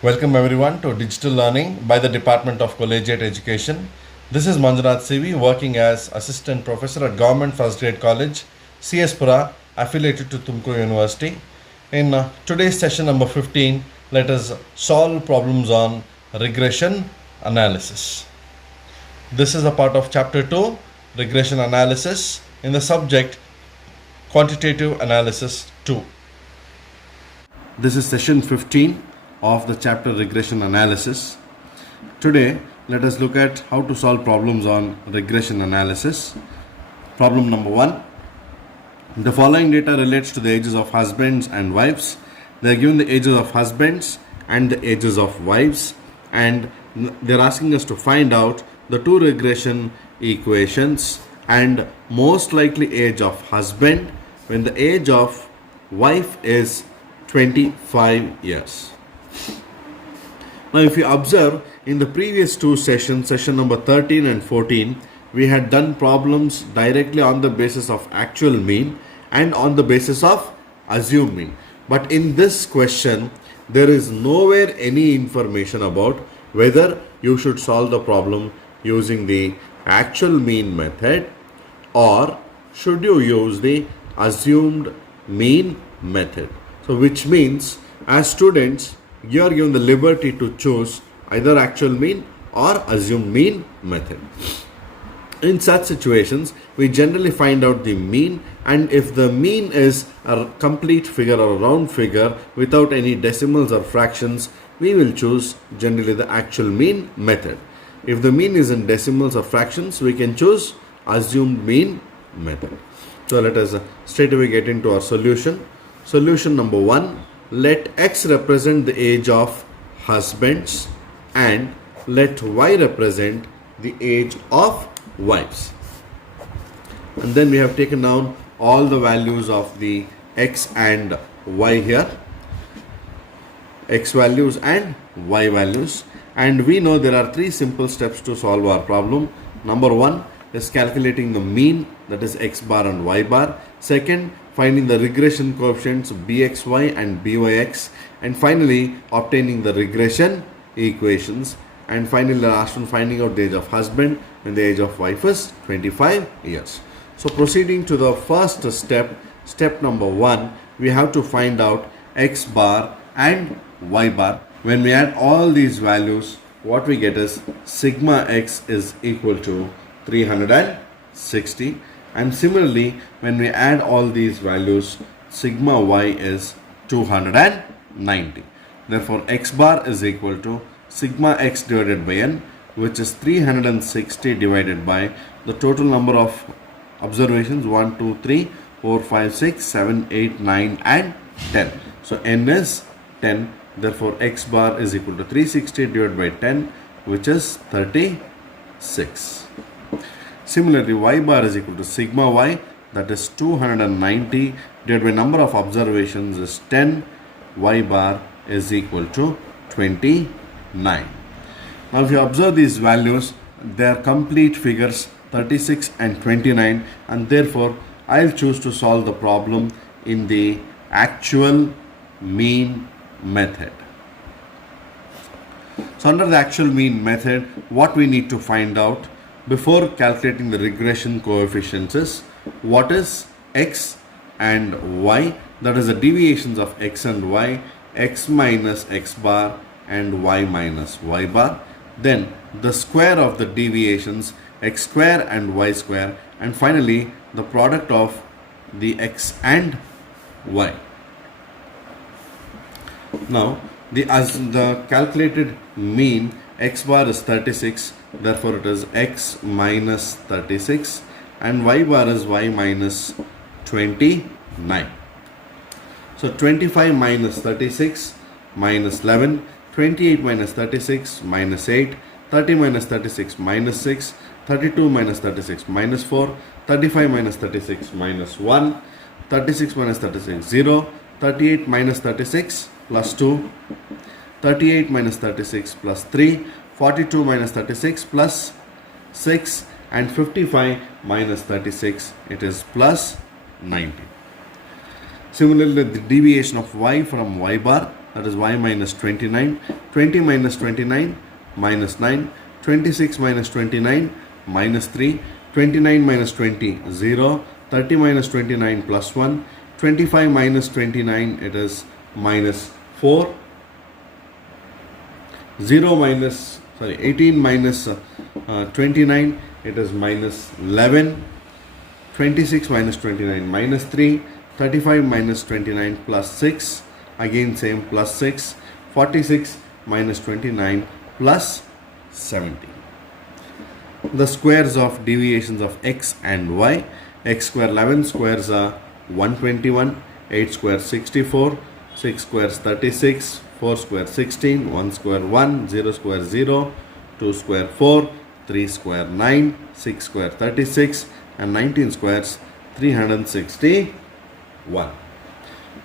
Welcome everyone to Digital Learning by the Department of Collegiate Education. This is Manjunath Sivi working as Assistant Professor at Government First Grade College, CS Pura, affiliated to Tumkur University. In today's session number 15, let us solve problems on regression analysis. This is a part of Chapter 2, Regression Analysis, in the subject Quantitative Analysis 2. This is session 15 of the chapter Regression Analysis. Today, let us look at how to solve problems on regression analysis. Problem number 1. The following data relates to the ages of husbands and wives. They are given the ages of husbands and the ages of wives, and they are asking us to find out the two regression equations and most likely age of husband when the age of wife is 25 years. Now, if you observe in the previous two sessions, session number 13 and 14, we had done problems directly on the basis of actual mean and on the basis of assumed mean. But in this question, there is nowhere any information about whether you should solve the problem using the actual mean method or should you use the assumed mean method. So which means as students, you are given the liberty to choose either actual mean or assumed mean method. In such situations, we generally find out the mean, and if the mean is a complete figure or a round figure without any decimals or fractions, we will choose generally the actual mean method. If the mean is in decimals or fractions, we can choose assumed mean method. So let us straight away get into our solution. Solution number 1. Let X represent the age of husbands and let Y represent the age of wives. And then we have taken down all the values of the X and Y here. X values and Y values. And we know there are three simple steps to solve our problem. Number 1 is calculating the mean, that is X bar and Y bar. Second, finding the regression coefficients bxy and byx, and finally obtaining the regression equations, and finally last one, finding out the age of husband when the age of wife is 25 years. So proceeding to the first step, step number 1, we have to find out X bar and Y bar. When we add all these values, what we get is sigma X is equal to 360. And similarly, when we add all these values, sigma Y is 290. Therefore, X bar is equal to sigma X divided by N, which is 360 divided by the total number of observations 1, 2, 3, 4, 5, 6, 7, 8, 9 and 10. So N is 10. Therefore, X bar is equal to 360 divided by 10, which is 36. Similarly, Y bar is equal to sigma Y, that is 290 divided by number of observations is 10. Y bar is equal to 29. Now, if you observe these values, they are complete figures 36 and 29, and therefore I'll choose to solve the problem in the actual mean method. So under the actual mean method, what we need to find out before calculating the regression coefficients is what is X and Y, that is the deviations of X and Y, X minus X bar and Y minus Y bar, then the square of the deviations X square and Y square, and finally the product of the X and Y. Now as the calculated mean X bar is 36, therefore it is X minus 36, and Y bar is Y minus 29. So 25 minus 36 minus 11, 28 minus 36 minus 8, 30 minus 36 minus 6, 32 minus 36 minus 4, 35 minus 36 minus 1, 36 minus 36 0, 38 minus 36 plus 2, 38 minus 36 plus 3, 42 minus 36 plus 6, and 55 minus 36, it is plus 90. Similarly, the deviation of y from y bar, that is y minus 29, 20 minus 29 minus 9, 26 minus 29 minus 3, 29 minus 20 0, 30 minus 29 plus 1, 25 minus 29 it is minus 4, 18 minus 29 it is minus 11, 26 minus 29 minus 3, 35 minus 29 plus 6, again same plus 6, 46 minus 29 plus 70. The squares of deviations of x and y. X square 11 squares are 121, 8 squares 64, 6 squares 36, 4 square 16, 1 square 1, 0 square 0, 2 square 4, 3 square 9, 6 square 36 and 19 squares 361.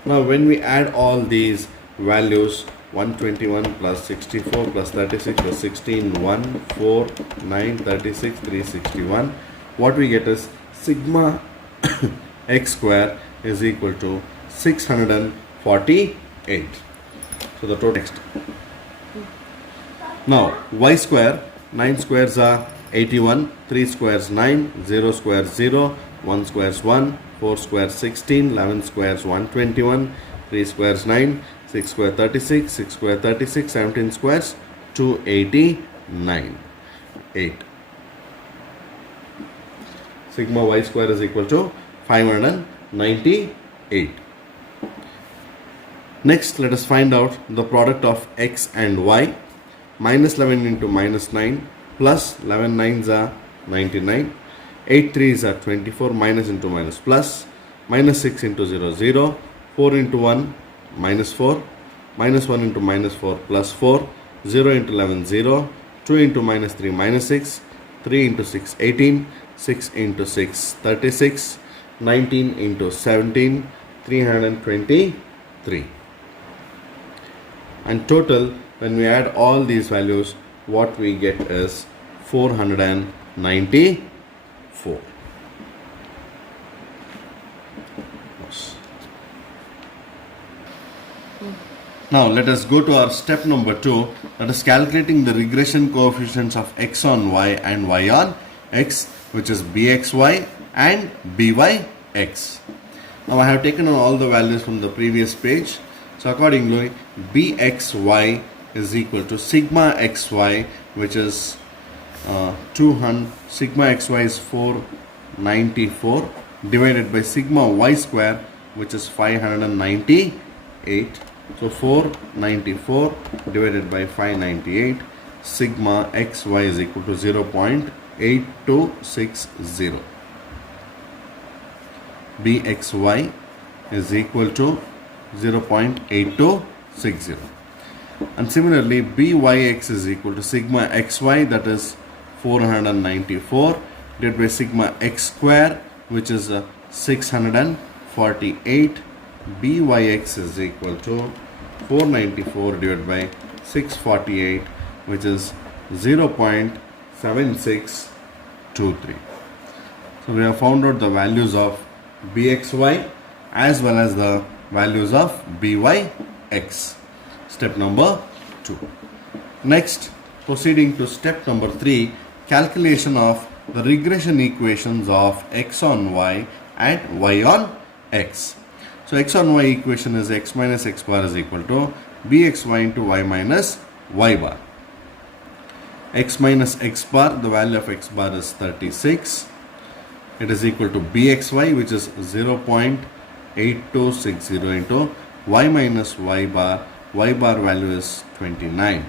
Now when we add all these values, 121 plus 64 plus 36 plus 16, 1, 4, 9, 36, 361, what we get is sigma x square is equal to 648. So the total next. Now y square, 9 squares are 81, 3 squares 9, 0 squares 0, 1 squares 1, 4 squares 16, 11 squares 121, 3 squares 9, 6 square 36, 6 square 36, 17 squares 289, 8. Sigma y square is equal to 598. Next, let us find out the product of x and y. Minus 11 into minus 9 plus 11 nines are 99. 8 threes are 24, minus into minus plus. Minus 6 into 0, 0. 4 into 1, minus 4. Minus 1 into minus 4, plus 4. 0 into 11, 0. 2 into minus 3, minus 6. 3 into 6, 18. 6 into 6, 36. 19 into 17, 323. And total, when we add all these values, what we get is 494. Now let us go to our step number 2, that is calculating the regression coefficients of x on y and y on x, which is bxy and byx. Now I have taken on all the values from the previous page. So accordingly, bxy is equal to sigma xy, which is 200, sigma xy is 494 divided by sigma y square, which is 598. So 494 divided by 598, sigma xy is equal to 0.8260. bxy is equal to 0.8260. And similarly, byx is equal to sigma xy, that is 494 divided by sigma x square, which is 648. byx is equal to 494 divided by 648, which is 0.7623. So we have found out the values of bxy as well as the values of byx. Step number 2. Next, proceeding to step number 3, calculation of the regression equations of x on y and y on x. So x on y equation is x minus x bar is equal to bxy into y minus y bar. X minus x bar, the value of x bar is 36. It is equal to bxy, which is 0.8260 into y minus y bar value is 29.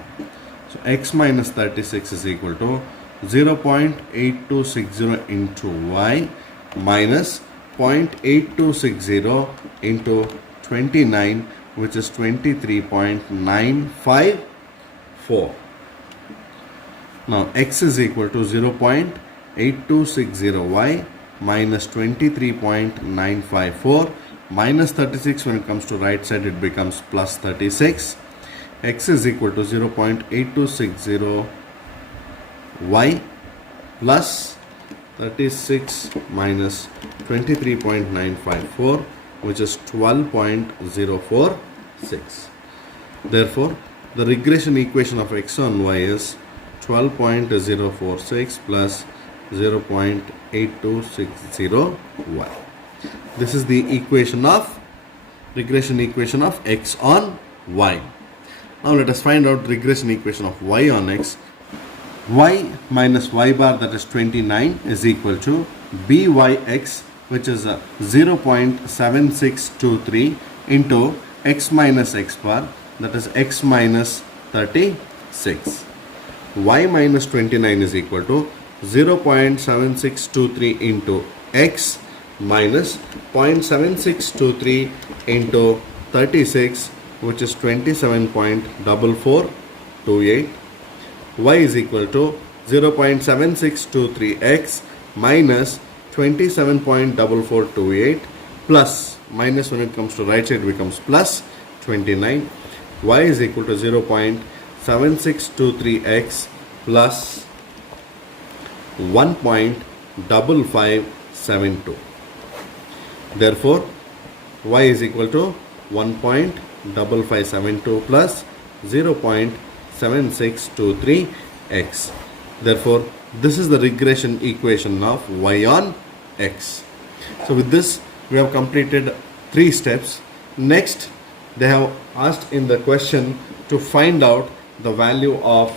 So x minus 36 is equal to 0.8260 into y minus 0.8260 into 29, which is 23.954. Now x is equal to 0.8260y minus 23.954 minus 36. When it comes to right side, it becomes plus 36. X is equal to 0.8260y plus 36 minus 23.954, which is 12.046. Therefore, the regression equation of x on y is 12.046 plus 0.8260y. This is the regression equation of x on y. Now let us find out regression equation of y on x. Y minus y bar, that is 29, is equal to byx, which is 0.7623 into x minus x bar, that is x minus 36. Y minus 29 is equal to 0.7623 into x minus 0.7623 into 36, which is 27.4428. Y is equal to 0.7623x minus 27.4428 plus, minus when it comes to right side becomes plus 29. Y is equal to 0.7623x plus 1.5572. Therefore, y is equal to 1.5572 plus 0.7623x. Therefore, this is the regression equation of y on x. So with this, we have completed 3 steps. Next, they have asked in the question to find out the value of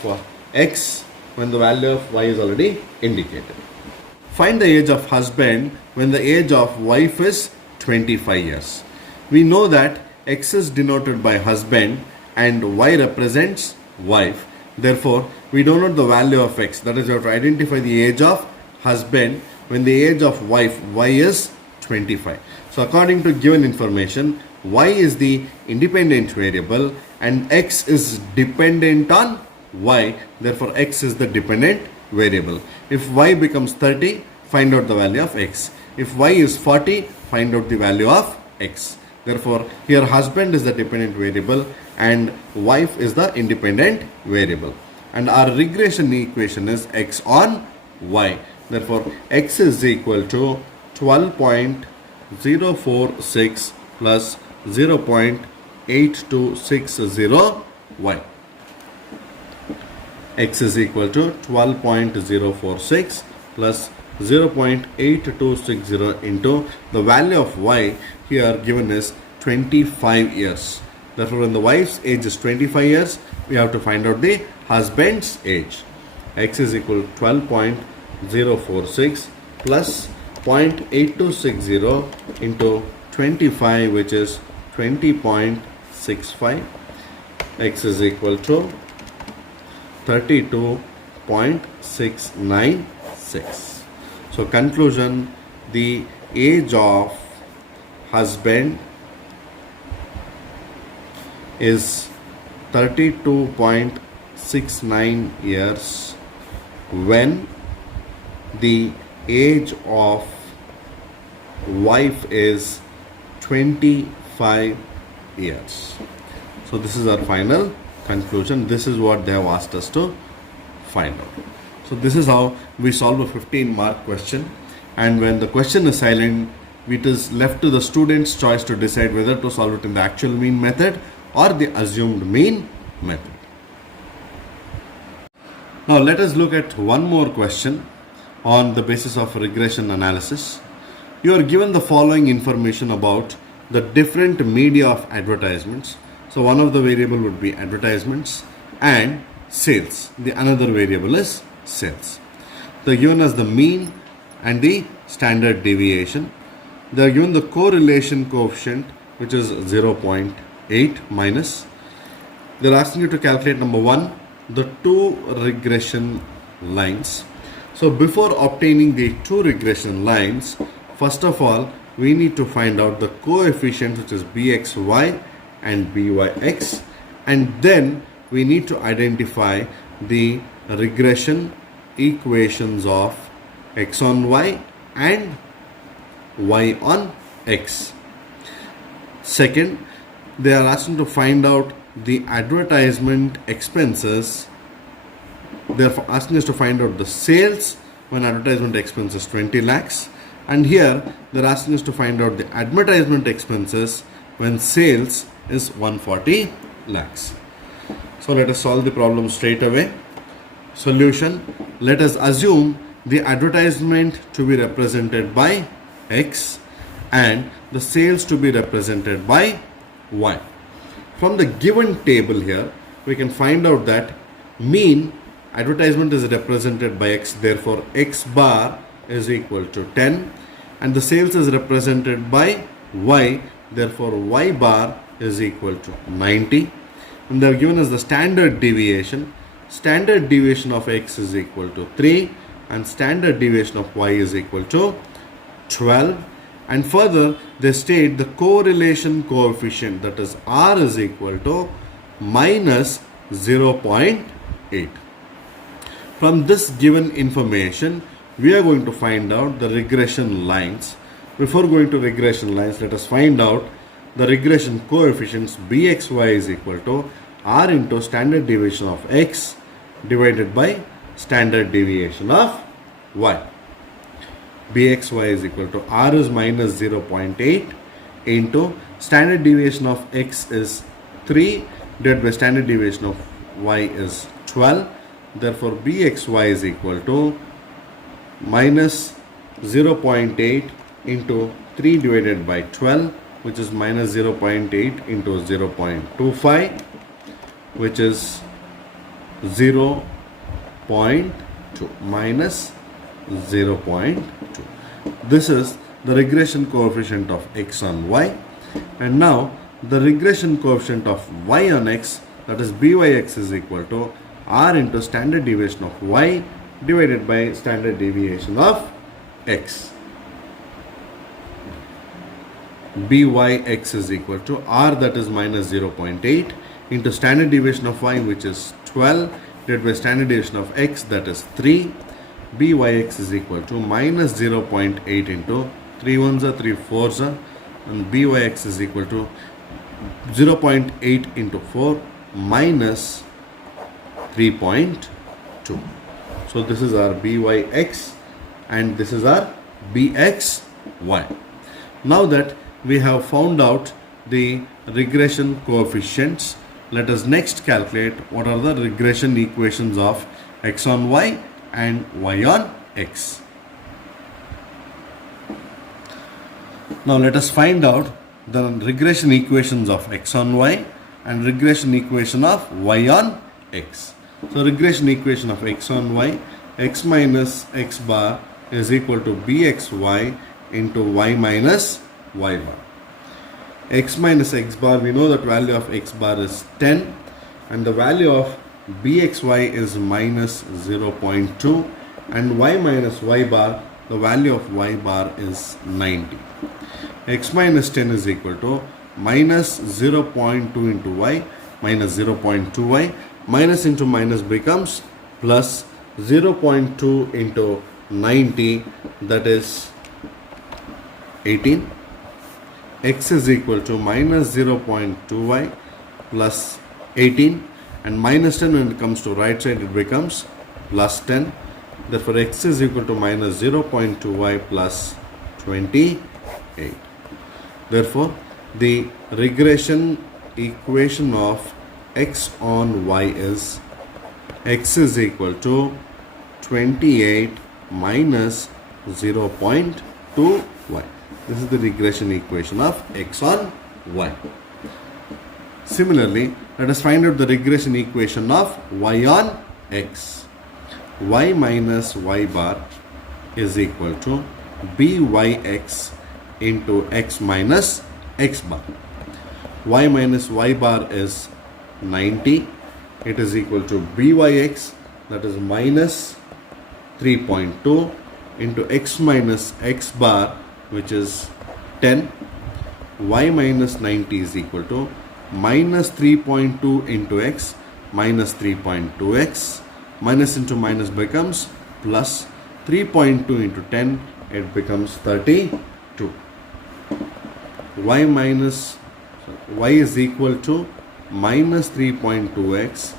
x when the value of y is already indicated. Find the age of husband when the age of wife is 25 years. We know that x is denoted by husband and y represents wife. Therefore, we don't know the value of x. That is, we have to identify the age of husband when the age of wife, y is 25. So according to given information, y is the independent variable and x is dependent on y. Therefore, x is the dependent variable. If y becomes 30, find out the value of x. If y is 40, find out the value of x. Therefore, here husband is the dependent variable and wife is the independent variable. And our regression equation is x on y. Therefore, x is equal to 12.046 plus 0.8260y. X is equal to 12.046 plus 0.8260 into the value of y here given is 25 years. Therefore, when the wife's age is 25 years, we have to find out the husband's age. X is equal to 12.046 plus 0.8260 into 25, which is 20.65. X is equal to 32.696. So conclusion, the age of husband is 32.69 years when the age of wife is 25 years. So this is our final conclusion. This is what they have asked us to find out. So this is how we solve a 15-mark question, and when the question is silent, it is left to the student's choice to decide whether to solve it in the actual mean method or the assumed mean method. Now let us look at one more question on the basis of regression analysis. You are given the following information about the different media of advertisements. So one of the variable would be advertisements and sales. The another variable is sales. They are given as the mean and the standard deviation. They are given the correlation coefficient, which is 0.8 minus. They are asking you to calculate number 1, the 2 regression lines. So before obtaining the 2 regression lines, first of all, we need to find out the coefficient, which is bxy and byx, and then we need to identify the regression equations of x on y and y on x. Second, they are asking to find out the advertisement expenses. They are asking us to find out the sales when advertisement expense is 20 lakhs, and here they are asking us to find out the advertisement expenses when sales is 140 lakhs. So let us solve the problem straight away. Solution: let us assume the advertisement to be represented by X and the sales to be represented by Y. From the given table here, we can find out that mean advertisement is represented by X, therefore X bar is equal to 10, and the sales is represented by Y, therefore Y bar is equal to 90. And they have given us the standard deviation. Standard deviation of X is equal to 3 and standard deviation of Y is equal to 12. And further, they state the correlation coefficient, that is R is equal to minus 0.8. From this given information, we are going to find out the regression lines. Before going to regression lines, let us find out the regression coefficients. Bxy is equal to R into standard deviation of X divided by standard deviation of Y. Bxy is equal to R is minus 0.8 into standard deviation of X is 3 divided by standard deviation of Y is 12. Therefore, Bxy is equal to minus 0.8 into 3 divided by 12, which is minus 0.8 into 0.25, which is 0.2 minus 0.2. This is the regression coefficient of X on Y. And now the regression coefficient of Y on X, that is Byx, is equal to R into standard deviation of Y divided by standard deviation of X. Byx is equal to R, that is minus 0.8 into standard deviation of Y, which is 12 divided by standard deviation of X, that is 3. Byx is equal to minus 0.8 into 3 ones are 3 fours are, and Byx is equal to 0.8 into 4 minus 3.2. So this is our Byx and this is our Bxy. Now that we have found out the regression coefficients, let us next calculate what are the regression equations of X on Y and Y on X. Now let us find out the regression equations of X on Y and regression equation of Y on X. So regression equation of X on Y, X minus X bar is equal to Bxy into Y minus Y bar. X minus X bar, we know that value of X bar is 10 and the value of Bxy is minus 0.2 and Y minus Y bar, the value of Y bar is 90. X minus 10 is equal to minus 0.2 into Y minus 0.2Y. Minus into minus becomes plus 0.2 into 90, that is 18. X is equal to minus 0.2Y plus 18, and minus 10 when it comes to right side it becomes plus 10. Therefore X is equal to minus 0.2Y plus 28. Therefore the regression equation of X on Y is X is equal to 28 minus 0.2Y. This is the regression equation of X on Y. Similarly, let us find out the regression equation of Y on X. Y minus Y bar is equal to Byx into X minus X bar. Y minus Y bar is 90. It is equal to Byx, that is minus 3.2 into X minus X bar, which is 10. Y minus 90 is equal to minus 3.2 into X minus 3.2X. Minus into minus becomes plus 3.2 into 10, it becomes 32. Y is equal to minus 3.2x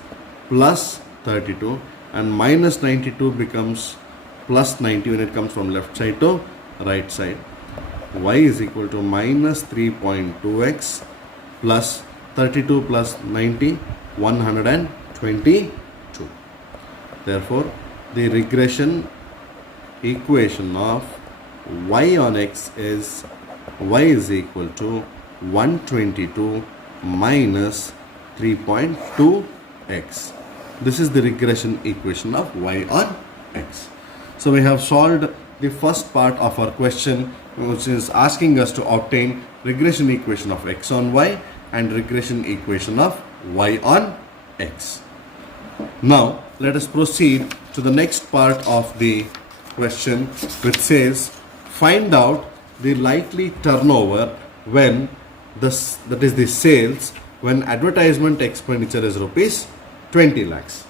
plus 32, and minus 92 becomes plus 90 when it comes from left side to right side. Y is equal to minus 3.2x plus 32 plus 90, 122. Therefore, the regression equation of y on x is y is equal to 122 minus 3.2x. This is the regression equation of y on x. So we have solved the first part of our question, which is asking us to obtain regression equation of x on y and regression equation of y on x. Now let us proceed to the next part of the question, which says find out the likely turnover when that is the sales when advertisement expenditure is rupees 20 lakhs.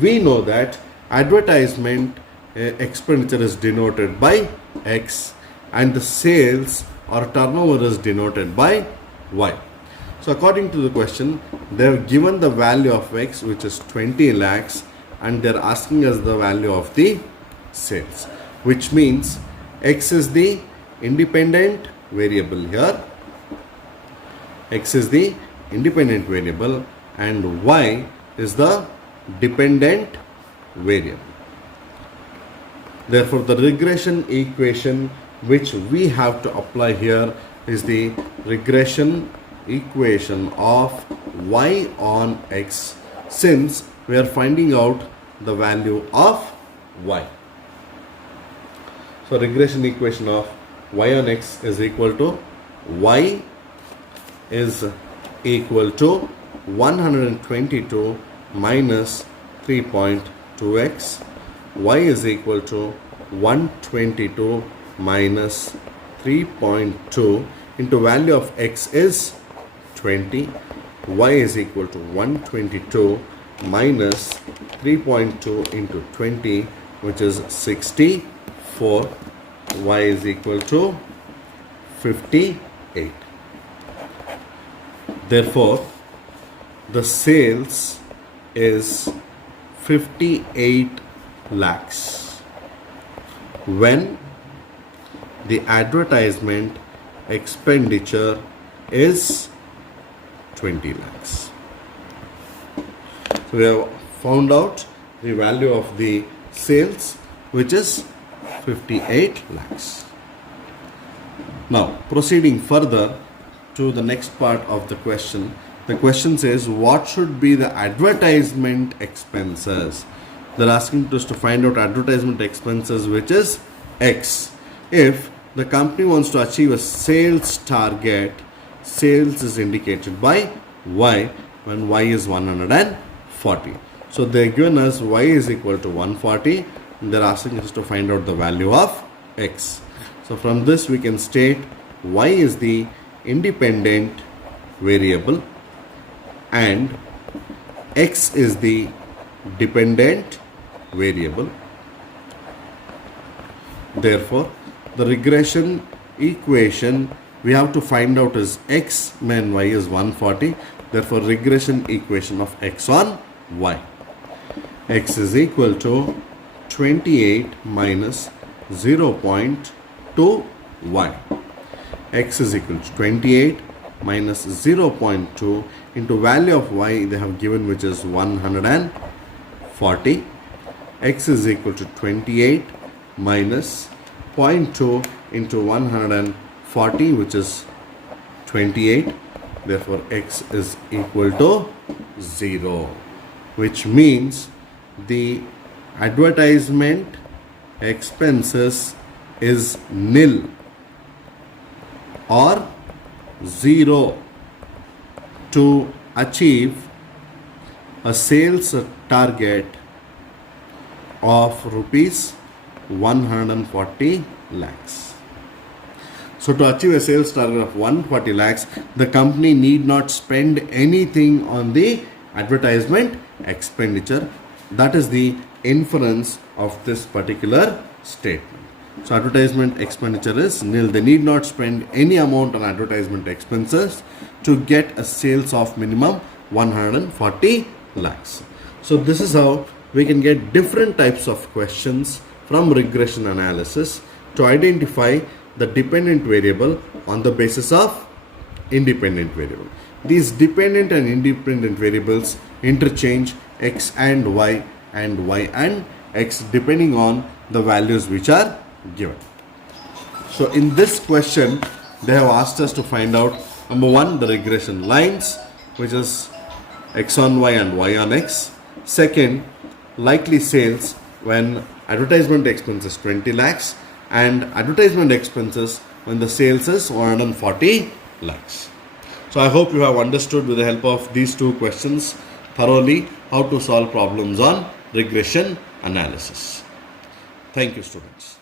We know that advertisement expenditure is denoted by x and the sales or turnover is denoted by y. So according to the question, they have given the value of x, which is 20 lakhs, and they are asking us the value of the sales, which means x is the independent variable here. X is the independent variable and y is the dependent variable. Therefore, the regression equation which we have to apply here is the regression equation of y on x, since we are finding out the value of y. So regression equation of y on x is equal to y is equal to 122 minus 3.2x. Y is equal to 122 minus 3.2 into value of x is 20. Y is equal to 122 minus 3.2 into 20, which is 64. Y is equal to 58. Therefore, the sales is 58 lakhs when the advertisement expenditure is 20 lakhs. So we have found out the value of the sales, which is 58 lakhs. Now proceeding further to the next part of the question. The question says what should be the advertisement expenses. They're asking us to find out advertisement expenses, which is X. If the company wants to achieve a sales target, sales is indicated by Y when Y is 140. So they're given us Y is equal to 140 and they're asking us to find out the value of X. So from this we can state Y is the independent variable and X is the dependent variable. Therefore, the regression equation we have to find out is X when Y is 140. Therefore, regression equation of X on Y. X is equal to 28 minus 0.2y. X is equal to 28 minus 0.2 into value of y they have given, which is 140. X is equal to 28 minus 0.2 into 140, which is 28. Therefore, X is equal to 0, which means the advertisement expenses is nil or 0 to achieve a sales target of rupees 140 lakhs. So to achieve a sales target of 140 lakhs, the company need not spend anything on the advertisement expenditure. That is the inference of this particular statement. So advertisement expenditure is nil. They need not spend any amount on advertisement expenses to get a sales of minimum 140 lakhs. So this is how we can get different types of questions from regression analysis to identify the dependent variable on the basis of independent variable. these dependent and independent variables interchange x and y and x depending on the values which are given. So in this question, they have asked us to find out number one, the regression lines, which is x on y and y on x. Second, likely sales when advertisement expense is 20 lakhs and advertisement expenses when the sales is 140 lakhs. So I hope you have understood with the help of these two questions thoroughly how to solve problems on regression analysis. Thank you, students.